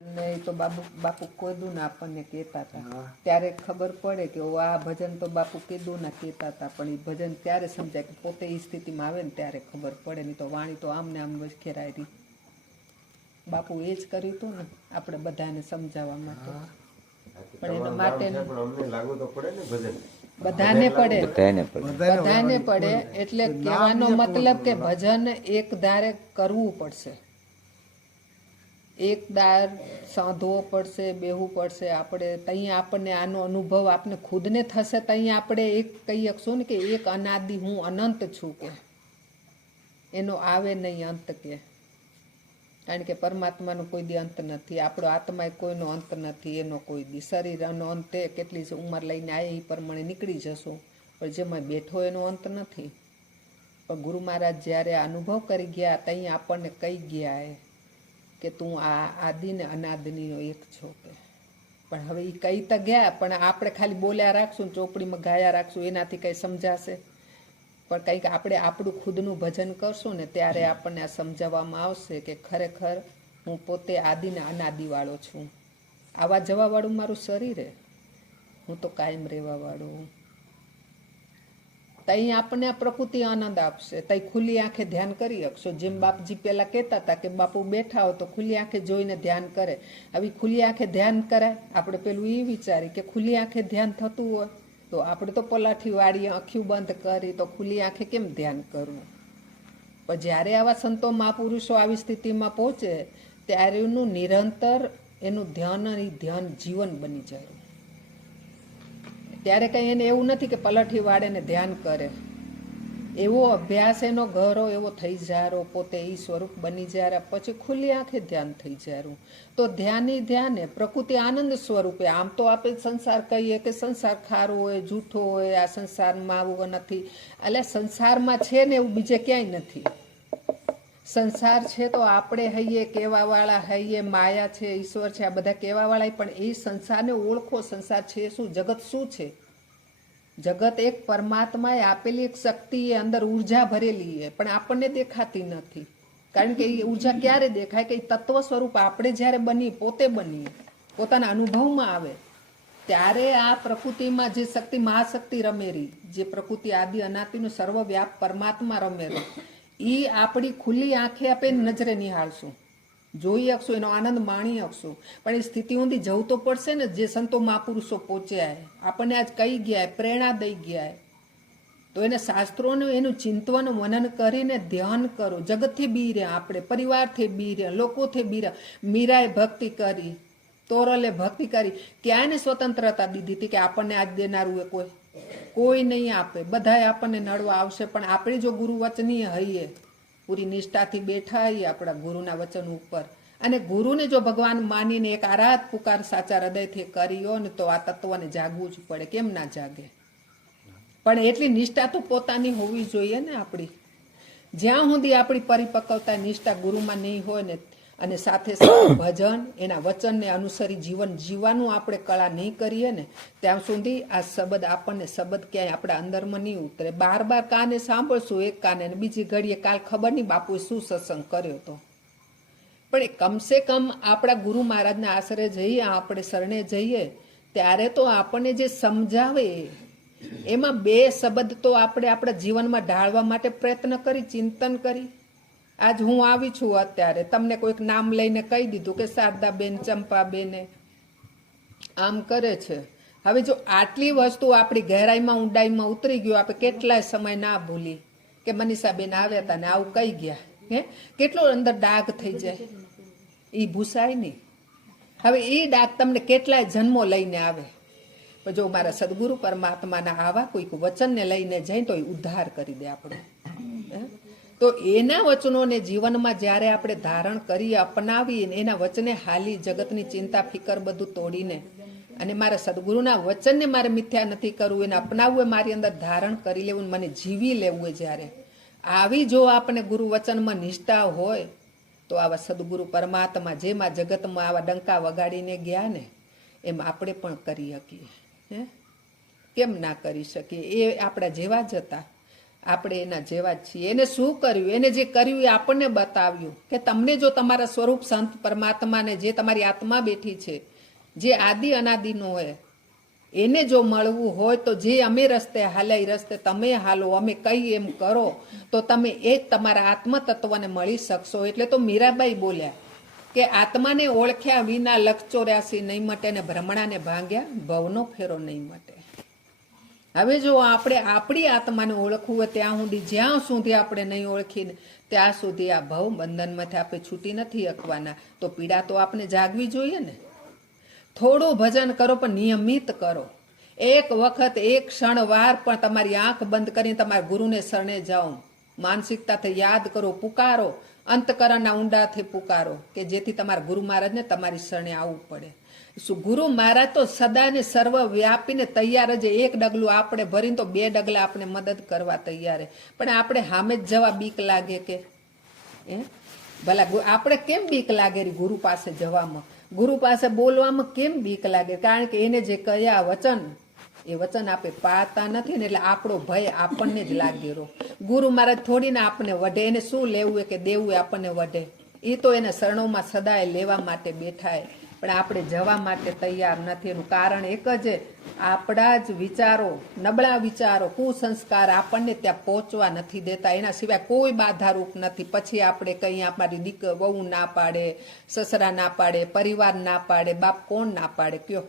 ને એ તો બાપુ બાપુ કોદું ના આપણને કહેતા હતા. ત્યારે ખબર પડે કે ઓ આ ભજન તો બાપુ કીધું ના કહેતા હતા પણ એ ભજન ત્યારે સમજાય કે પોતે એ સ્થિતિમાં આવે ને ત્યારે ખબર પડે નહીં તો વાણી તો આમને આમ વખેરાય રહી બાપુ એ જ કર્યું હતું ને આપણે બધાને સમજાવવા માટે. પણ એના માટે લાગુ તો પડે ને ભજન. બધાને પડે. બધાને પડે. બધાને પડે એટલે કહેવાનો મતલબ કે ભજન એક ધારે કરવું પડશે. એક દાર સાંધવો પડશે, બેહવું પડશે. આપણે ત્યાં આપણને આનો અનુભવ આપને ખુદને થશે ત્યાં આપણે એક કહી શકશું ને કે એક અનાદિ હું અનંત છું કે. એનો આવે નહીં અંત કે. કારણ કે પરમાત્માનો કોઈ દી અંત નથી. આપણો આત્માએ કોઈનો અંત નથી, એનો કોઈ દી. શરીરનો અંતે કેટલી ઉંમર લઈને આવે એ પ્રમાણે નીકળી જશું. પણ જેમાં બેઠો એનો અંત નથી. પણ ગુરુ મહારાજ જ્યારે અનુભવ કરી ગયા ત્યાં આપણને કહી ગયા એ. કે તું આ આદિ ને અનાદિનો એક છો કે. પણ હવે એ કહી તો ગયા, પણ આપણે ખાલી બોલ્યા રાખશું ચોપડીમાં ગાયા રાખશું, એનાથી કંઈ સમજાશે? પણ કંઈક આપણે આપણું ખુદનું ભજન કરશું ને ત્યારે આપણને આ સમજાવવામાં આવશે કે ખરેખર હું પોતે આદિને અનાદિવાળો છું. આવા જવાવાળું મારું શરીર હું. તો કાયમ રહેવાવાળું તઈ આપણને આ પ્રકૃતિ આનંદ આપશે. તઈ ખુલ્લી આંખે ધ્યાન કરી શકશો. જેમ બાપજી પહેલાં કહેતા હતા કે બાપુ બેઠા હો તો ખુલ્લી આંખે જોઈને ધ્યાન કરે. આવી ખુલ્લી આંખે ધ્યાન કરાય. આપણે પેલું એ વિચારી કે ખુલ્લી આંખે ધ્યાન થતું હોય તો આપણે તો પલાઠી વાળી આંખ્યું બંધ કરી તો ખુલ્લી આંખે કેમ ધ્યાન કરવું? પણ જ્યારે આવા સંતો મહાપુરુષો આવી સ્થિતિમાં પહોંચે, ત્યારે એનું નિરંતર એનું ધ્યાન અને ધ્યાન જીવન બની જાય. ત્યારે કંઈ એને એવું નથી કે પલઠી વાળે ને ધ્યાન કરે. એવો અભ્યાસ, એનો ઘરો એવો થઈ જારો, પોતે એ સ્વરૂપ બની જ્યારે પછી ખુલ્લી આંખે ધ્યાન થઈ જારું. તો ધ્યાની ધ્યાને પ્રકૃતિ આનંદ સ્વરૂપે, આમ તો આપણે સંસાર કહીએ કે સંસાર ખારો હોય, જૂઠો હોય, આ સંસારમાં આવું નથી. એટલે સંસારમાં છે ને એવું બીજે ક્યાંય નથી. સંસાર છે તો આપણે હૈયે કેવાવાળા હૈયે માયા છે, ઈશ્વર છે, આ બધા કહેવાવાળા પણ એ સંસારને ઓળખો. સંસાર છે શું? જગત શું છે? જગત એક પરમાત્માએ આપેલી એક શક્તિ એ અંદર ઊર્જા ભરેલી છે, પણ આપણને દેખાતી નથી. કારણ કે એ ઊર્જા ક્યારે દેખાય? કે તત્વ સ્વરૂપ આપણે જ્યારે બની પોતે બનીએ, પોતાના અનુભવમાં આવે, ત્યારે આ પ્રકૃતિમાં જે શક્તિ, મહાશક્તિ રમેરી જે પ્રકૃતિ આદિ અનાતિનો સર્વવ્યાપ પરમાત્મા રમેરો એ આપણી ખુલ્લી આંખે આપણે નજરે નિહાળશું. જોઈ શકશું, એનો આનંદ માણી શકશું. પણ એ સ્થિતિ ઊંધી જવું તો પડશે ને, જે સંતો મહાપુરુષો પહોંચ્યા. આપણને આજ કહી ગયા પ્રેરણા દઈ ગયા. તો એને શાસ્ત્રોનું, એનું ચિંતન મનન કરીને ધ્યાન કરો. જગતથી બી રહ્યા આપણે, પરિવારથી બી રહ્યા, લોકોથી બી રહ્યા. મીરાએ ભક્તિ કરી, તોરલે ભક્તિ કરી. ક્યાંય સ્વતંત્રતા દીધી હતી કે આપણને આજ દેનારું એ કોઈ? કોઈ નહીં આપે. બધાય આપણને નડવા આવશે, પણ આપણે જો ગુરુ વચનીય હઈએ, પૂરી નિષ્ઠાથી બેઠા હઈએ આપણા ગુરુના વચન ઉપર. અને ગુરુને જો ભગવાન માનીને એક આરાધ પુકાર સાચા હૃદયથી કર્યો ને તો આ તત્વને જાગવું જ પડે. કેમ ના જાગે? પણ એટલી નિષ્ઠા તો પોતાની હોવી જોઈએ ને આપણી. જ્યાં સુધી આપણી પરિપક્વતા નિષ્ઠા ગુરુમાં નહીં હોય ને અને સાથે સાથે ભજન, એના વચનને અનુસરી જીવન જીવવાનું આપણે કળા નહીં કરીએ ને, ત્યાં સુધી આ શબ્દ આપણને શબ્દ ક્યાંય આપણા અંદરમાં નહીં ઉતરે. બાર બાર કાને સાંભળશું, એક કાને અને બીજી ઘડીએ કાલ ખબર નહીં બાપુએ શું સત્સંગ કર્યો હતો. પણ એ કમસે કમ આપણા ગુરુ મહારાજના આશરે જઈએ, આપણે શરણે જઈએ, ત્યારે તો આપણને જે સમજાવે, એમાં બે શબ્દ તો આપણે આપણા જીવનમાં ઢાળવા માટે પ્રયત્ન કરી, ચિંતન કરી. આજ હું આવી છું અત્યારે. તમને કોઈક નામ લઈને કહી દીધું કે શારદાબેન, ચંપાબેને. આમ કરે છે. હવે જો આટલી વસ્તુ આપણી ગહેરાઈમાં ઊંડાઈમાં ઉતરી ગયું, આપણે કેટલાય સમય ના ભૂલી કે મનીષાબેન આવ્યા હતા ને આવું કહી ગયા. હે? કેટલો અંદર ડાઘ થઈ જાય. એ ભૂસાય નહીં. હવે એ ડાઘ તમને કેટલાય જન્મો લઈને આવે. જો મારા સદગુરુ પરમાત્માના આવા કોઈક વચનને લઈને જાય તો એ ઉદ્ધાર કરી દે આપણો? તો એના વચનોને જીવનમાં જ્યારે આપણે ધારણ કરી અપનાવી એના વચને હાલી જગતની ચિંતા, ફિકર બધું તોડીને અને મારા સદગુરુના વચનને મારે મિથ્યા નથી કરવું, એને અપનાવવું એ મારી અંદર ધારણ કરી લેવું મને જીવી લેવું એ જ્યારે. આવી જો આપણે ગુરુ વચનમાં નિષ્ઠા હોય, તો આવા સદગુરુ પરમાત્મા જેમાં જગતમાં આવા ડંકા વગાડીને ગયા ને, એમ આપણે પણ કરી શકીએ. હે? કેમ ના કરી શકીએ? એ આપણા જેવા જ હતા. આપણે એના જેવા જ છીએ. એને શું કર્યું? એને જે કર્યું એ આપણને બતાવ્યું કે તમને જો તમારા સ્વરૂપ સંત પરમાત્માને જે તમારી આત્મા બેઠી છે, જે આદિ અનાદિનો હોય એને જો મળવું હોય તો જે અમે રસ્તે હાલ્યા એ રસ્તે તમે હાલો, અમે કઈ એમ કરો, તો તમે એ જ તમારા આત્મતત્વને મળી શકશો. એટલે તો મીરાબાઈ બોલ્યા કે આત્માને ઓળખ્યા વિના લક્ષ નહીં મટે ને ભ્રમણાને ભાંગ્યા, ભવનો ફેરો નહીં મટે. હવે જો આપણે આપણી આત્માને ઓળખવું હોય ત્યાં સુધી જ્યાં સુધી આપણે નહીં ઓળખીને ત્યાં સુધી આ ભવ બંધનમાંથી આપણે છૂટી નથી અકવાના તો પીડા તો આપણે જાગવી જોઈએ ને. થોડું ભજન કરો પણ નિયમિત કરો. એક વખત, એક ક્ષણ વાર પણ તમારી આંખ બંધ કરીને તમારા ગુરુને શરણે જાઓ. માનસિકતાથી યાદ કરો, પુકારો. અંતકરણના ઊંડાથી પુકારો કે જેથી તમારા ગુરુ મહારાજને તમારી શરણે આવવું પડે. ગુરુ મહારાજ તો સદાને સર્વ વ્યાપીને તૈયાર જ એક ડગલું આપણે ભરીને તો બે ડગલા આપણે મદદ કરવા તૈયાર. પણ આપણે સામે જ જવા બીક લાગે કે? એ ભલા આપણે કેમ બીક લાગે ગુરુ પાસે જવામાં? ગુરુ પાસે બોલવામાં કેમ બીક લાગે? કારણ કે એને જે કયા વચન, એ વચન આપણે પાતા નથી ને એટલે આપણો ભય આપણને જ લાગેલો ગુરુ મહારાજ થોડીને આપણને વઢે. એને શું લેવું કે દેવું આપણને વઢે. એ તો એને શરણોમાં સદાય લેવા માટે બેઠા છે. પણ આપણે જવા માટે તૈયાર નથી. એનું કારણ એક જ આપણા જ વિચારો, નબળા વિચારો, કુસંસ્કાર આપણને ત્યાં પહોંચવા નથી દેતા. એના સિવાય કોઈ બાધારૂપ નથી. પછી આપણે કંઈ અમારી દીક, વહુ ના પાડે, સસરા ના પાડે, પરિવાર ના પાડે, બાપ કોણ ના પાડે? કયો?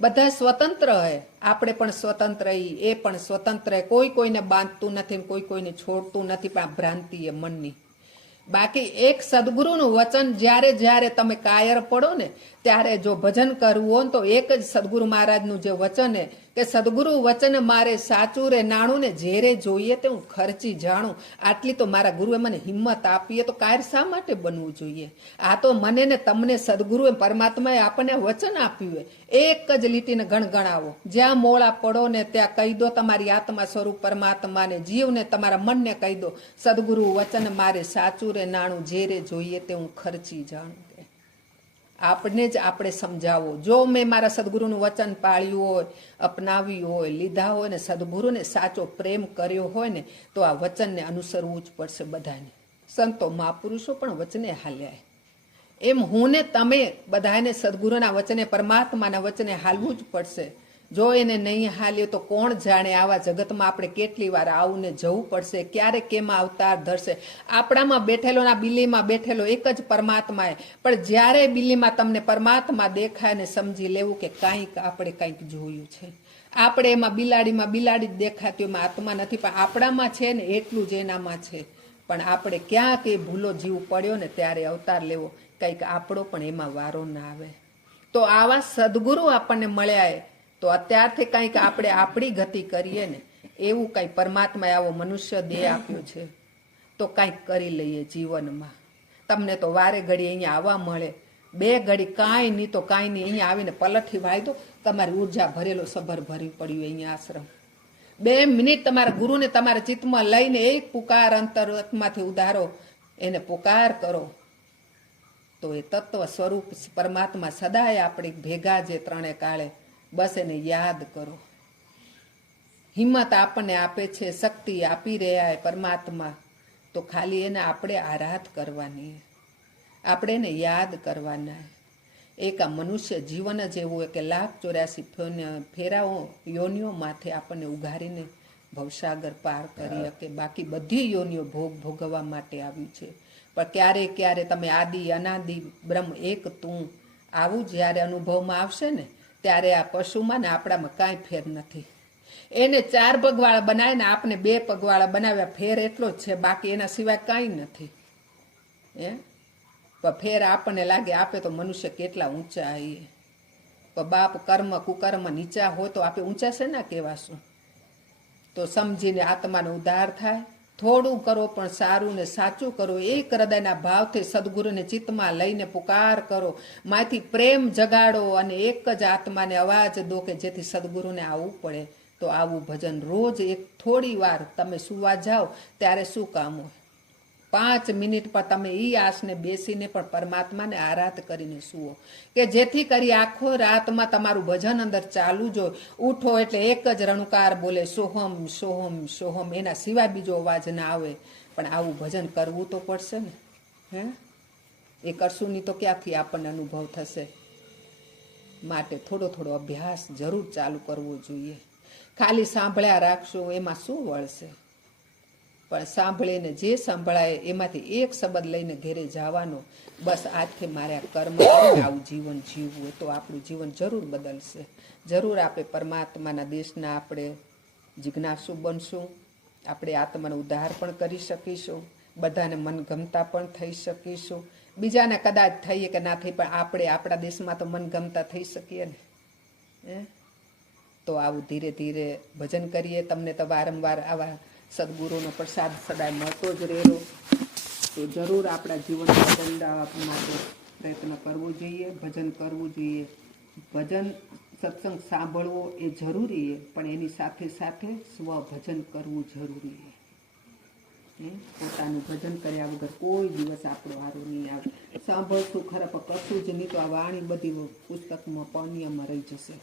બધા સ્વતંત્ર હે. આપણે પણ સ્વતંત્ર એ પણ સ્વતંત્ર કોઈ કોઈને બાંધતું નથી કોઈ કોઈને છોડતું નથી, પણ આ ભ્રાંતિ એ મનની. બાકી એક સદગુરુનું વચન જ્યારે જ્યારે તમે કાયર પડો ને, ત્યારે જો ભજન કરવું હોય તો એક જ સદગુરુ મહારાજનું જે વચન છે કે સદગુરુ વચન મારે સાચું રે, નાણું ને ઝેરે જોઈએ તે હું ખર્ચી જાણું. આટલી તો મારા ગુરુએ મને હિંમત આપીએ તો કાયર શા માટે બનવું જોઈએ? આ તો મને ને તમને સદગુરુએ પરમાત્માએ આપણને વચન આપ્યું એક જ લીટીને ગણગણાવો. જ્યાં મોળા પડો ને ત્યાં કહી દો તમારી આત્મા સ્વરૂપ પરમાત્માને, જીવને તમારા મનને કહી દો, સદગુરુ વચન મારે સાચું રે, નાણું ઝેરે જોઈએ તે હું ખર્ચી જાણું. આપણે જ આપણે સમજાવો. જો મેં મારા સદગુરુનું વચન પાળ્યું હોય, અપનાવ્યું હોય, લીધા હોય ને સદગુરુને સાચો પ્રેમ કર્યો હોય ને, તો આ વચનને અનુસરવું જ પડશે બધાને. સંતો મહાપુરુષો પણ વચને હાલ્યા એમ હું ને તમે બધાને સદગુરુના વચને, પરમાત્માના વચને હાલવું જ પડશે. જો એને નહીં હાલ્યો તો કોણ જાણે આવા જગતમાં આપણે કેટલી વાર આવું ને જવું પડશે, ક્યારે કેમાં અવતાર ધરશે? આપણામાં બેઠેલો ના બિલીમાં બેઠેલો એક જ પરમાત્માએ. પણ જ્યારે બિલીમાં તમને પરમાત્મા દેખાય ને સમજી લેવું કે કાંઈક આપણે કંઈક જોયું છે. આપણે એમાં બિલાડીમાં બિલાડી જ દેખાતી એમાં આત્મા નથી, પણ આપણામાં છે ને એટલું જ એનામાં છે. પણ આપણે ક્યાંક એ ભૂલો જીવ પડ્યો ને ત્યારે અવતાર લેવો, કંઈક આપણો પણ એમાં વારો ના આવે. તો આવા સદગુરુ આપણને મળ્યા તો અત્યારથી કંઈક આપણે આપણી ગતિ કરીએ ને, એવું કંઈ પરમાત્માએ આવો મનુષ્ય દેહ આપ્યો છે, તો કંઈક કરી લઈએ જીવનમાં. તમને તો વારે ઘડી અહીંયા આવવા મળે. બે ઘડી કાંઈ નહીં તો કાંઈ નહીં. અહીંયા આવીને પલઠી વાય દો તમારી ઊર્જા ભરેલો સભર ભરી પડ્યું અહીંયા આશ્રમ. બે મિનિટ તમારા ગુરુને તમારા ચિત્તમાં લઈને એક પુકાર અંતરમાંથી ઉધારો, એને પુકાર કરો. તો એ તત્વ સ્વરૂપ પરમાત્મા સદાય આપણે ભેગા જે ત્રણે કાળે બસ એને યાદ કરો. હિંમત આપણને આપે છે શક્તિ આપી રહ્યા એ પરમાત્મા. તો ખાલી એને આપણે આરાધ કરવાની. આપણે એને યાદ કરવાના. એક આ મનુષ્ય જીવન જ એવું હોય કે લાખ ચોર્યાસી ફેરાઓ યોનિઓ માથે આપણને ઉઘારીને ભવસાગર પાર કરી શકે. બાકી બધી યોનિઓ ભોગ ભોગવવા માટે આવી છે. પણ ક્યારે ક્યારે તમે આદિ અનાદિ બ્રહ્મ એક તું આવું જ્યારે અનુભવમાં આવશે ને ત્યારે આ પશુમાં ને આપણામાં કાંઈ ફેર નથી. એને ચાર પગવાળા બનાવીને આપને બે પગવાળા બનાવ્યા, ફેર એટલો જ છે, બાકી એના સિવાય કાંઈ નથી. એ પણ ફેર આપણને લાગે, આપે તો મનુષ્ય કેટલા ઊંચા આવીએ પણ બાપ કર્મ, કુકર્મ નીચા હોય તો આપણે ઊંચા છે ના કહેવાશું? તો સમજીને આત્માનો ઉદ્ધાર થાય. થોડું કરો પણ સારું ને સાચું કરો. એક હૃદયના ભાવથી સદગુરુને ચિત્તમાં લઈને પુકાર કરો. માથી પ્રેમ જગાડો અને એક જ આત્માને અવાજ દો કે જેથી સદગુરુને આવવું પડે. તો આવું ભજન રોજ એક થોડી વાર તમે સુવા જાઓ, ત્યારે શું કામ હોય? પાંચ મિનિટ પર તમે એ આસને બેસીને પણ પરમાત્માને આરાધ કરીને સુવો. કે જેથી કરી આખો રાતમાં તમારું ભજન અંદર ચાલુ જો ઉઠો એટલે એક જ રણુકાર બોલે, સોહમ સોહમ સોહમ. એના સિવાય બીજો અવાજ ના આવે. પણ આવું ભજન કરવું તો પડશે ને. હે? એ કરશું નહીં તો ક્યાંથી આપણને અનુભવ થશે? માટે થોડો થોડો અભ્યાસ જરૂર ચાલુ કરવો જોઈએ. ખાલી સાંભળ્યા રાખશો, એમાં શું વળશે? પણ સાંભળીને જે સંભળાય એમાંથી એક શબ્દ લઈને ઘેરે જવાનો, બસ આજથી મારે કર્મ આવું જીવન જીવવું તો આપણું જીવન જરૂર બદલશે. જરૂર આપણે પરમાત્માના દેશના આપણે જિજ્ઞાસુ બનશું, આપણે આત્માનો ઉદ્ધાર પણ કરી શકીશું, બધાને મનગમતા પણ થઈ શકીશું. બીજાને કદાચ થઈએ કે ના થઈ પણ આપણે આપણા દેશમાં તો મનગમતા થઈ શકીએ ને. તો આવું ધીરે ધીરે ભજન કરીએ, તમને તો વારંવાર આવા સદગુરુનો પ્રસાદ સદાય મળતો જ રહેલો. તો જરૂર આપણા જીવનમાં બદલાવા માટે પ્રયત્ન કરવો જોઈએ, ભજન કરવું જોઈએ. ભજન સત્સંગ સાંભળવો એ જરૂરી છે, પણ એની સાથે સાથે સ્વભજન કરવું જરૂરી છે. પોતાનું ભજન કર્યા વગર કોઈ દિવસ આપણો હારો નહીં આવે. સાંભળશું ખરા, પણ કશું જ નહીં તો આ વાણી બધી પુસ્તકમાં પૌન્યમાં રહી જશે.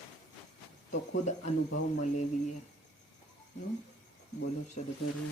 તો ખુદ અનુભવમાં લેવી હે હમ? બોલો સદગુરુ